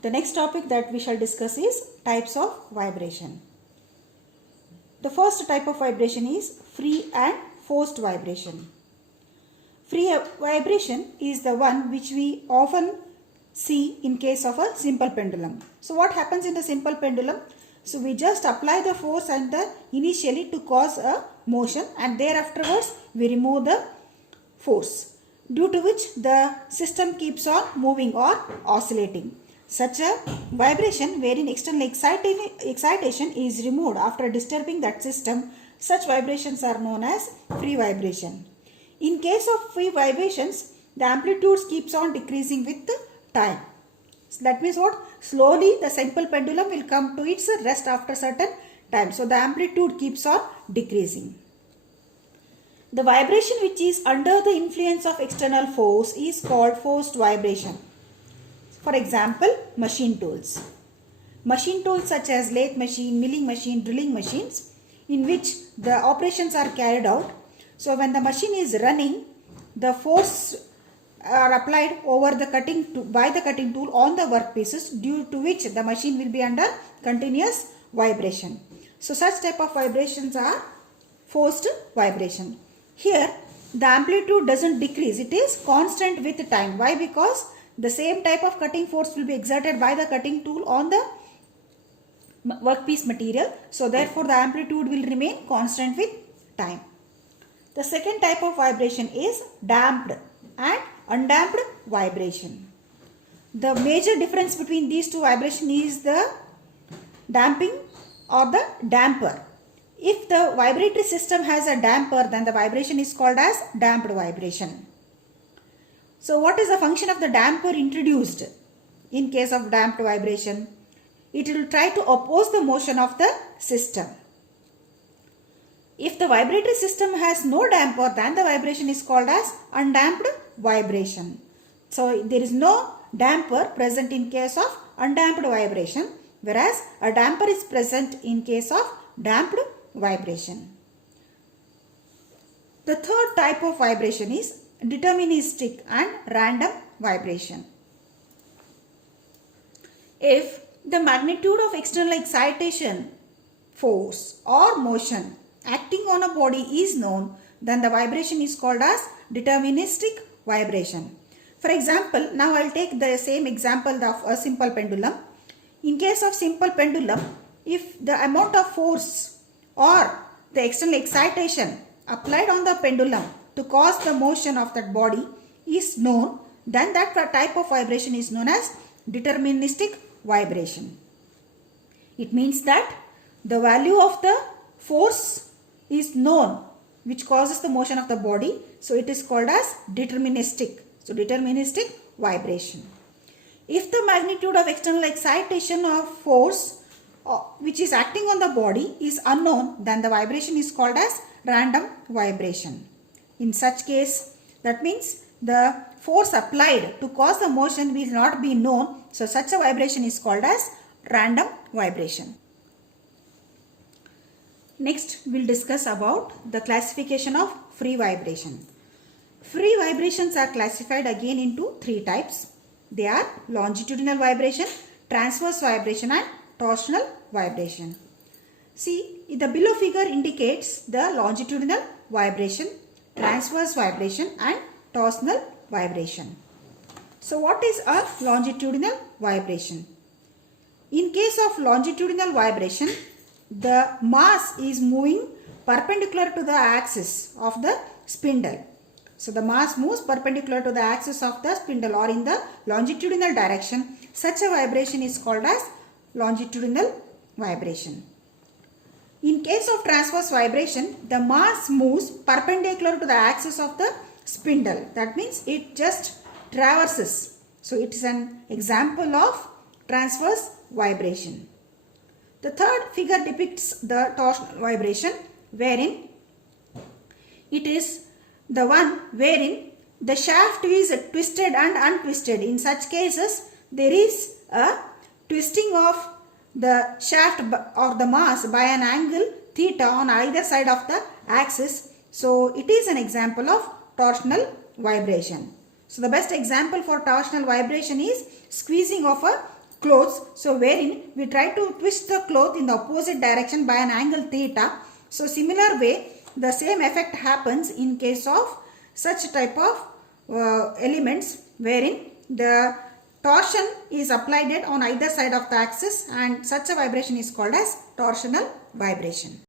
The next topic that we shall discuss is types of vibration. The first type of vibration is free and forced vibration. Free vibration is the one which we often see in case of a simple pendulum. So what happens in the simple pendulum? So we just apply the force and the initially to cause a motion, and thereafterwards we remove the force, due to which the system keeps on moving or oscillating. Such a vibration wherein external excitation is removed after disturbing that system, such vibrations are known as free vibration. In case of free vibrations, the amplitude keeps on decreasing with time. So that means what? Slowly the simple pendulum will come to its rest after certain time. So the amplitude keeps on decreasing. The vibration which is under the influence of external force is called forced vibration. For example, machine tools. Machine tools such as lathe machine, milling machine, drilling machines, in which the operations are carried out. So when the machine is running, the force are applied over the by the cutting tool on the workpieces, due to which the machine will be under continuous vibration. So such type of vibrations are forced vibration. Here the amplitude doesn't decrease, it is constant with time. Why? Because the same type of cutting force will be exerted by the cutting tool on the workpiece material. So therefore the amplitude will remain constant with time. The second type of vibration is damped and undamped vibration. The major difference between these two vibrations is the damping or the damper. If the vibratory system has a damper, then the vibration is called as damped vibration. So what is the function of the damper introduced in case of damped vibration? It will try to oppose the motion of the system. If the vibratory system has no damper, then the vibration is called as undamped vibration. So there is no damper present in case of undamped vibration, whereas a damper is present in case of damped vibration. The third type of vibration is deterministic and random vibration. If the magnitude of external excitation, force or motion acting on a body is known, then the vibration is called as deterministic vibration. For example, now I will take the same example of a simple pendulum. In case of simple pendulum, if the amount of force or the external excitation applied on the pendulum to cause the motion of that body is known, then that type of vibration is known as deterministic vibration. It means that the value of the force is known which causes the motion of the body, so it is called as deterministic. So deterministic vibration. If the magnitude of external excitation or force which is acting on the body is unknown, then the vibration is called as random vibration. In such case, that means the force applied to cause the motion will not be known, so such a vibration is called as random vibration. Next, we will discuss about the classification of free vibration. Free vibrations are classified again into three types. They are longitudinal vibration, transverse vibration and torsional vibration. See, the below figure indicates the longitudinal vibration, transverse vibration and torsional vibration. So what is a longitudinal vibration? In case of longitudinal vibration, the mass is moving perpendicular to the axis of the spindle. So the mass moves perpendicular to the axis of the spindle or in the longitudinal direction. Such a vibration is called as longitudinal vibration. In case of transverse vibration, the mass moves perpendicular to the axis of the spindle. That means it just traverses. So it is an example of transverse vibration. The third figure depicts the torsional vibration, wherein it is the one wherein the shaft is twisted and untwisted. In such cases, there is a twisting of the shaft or the mass by an angle theta on either side of the axis. So it is an example of torsional vibration. So the best example for torsional vibration is squeezing of a clothes. So wherein we try to twist the cloth in the opposite direction by an angle theta. So similar way, the same effect happens in case of such type of elements wherein the torsion is applied on either side of the axis, and such a vibration is called as torsional vibration.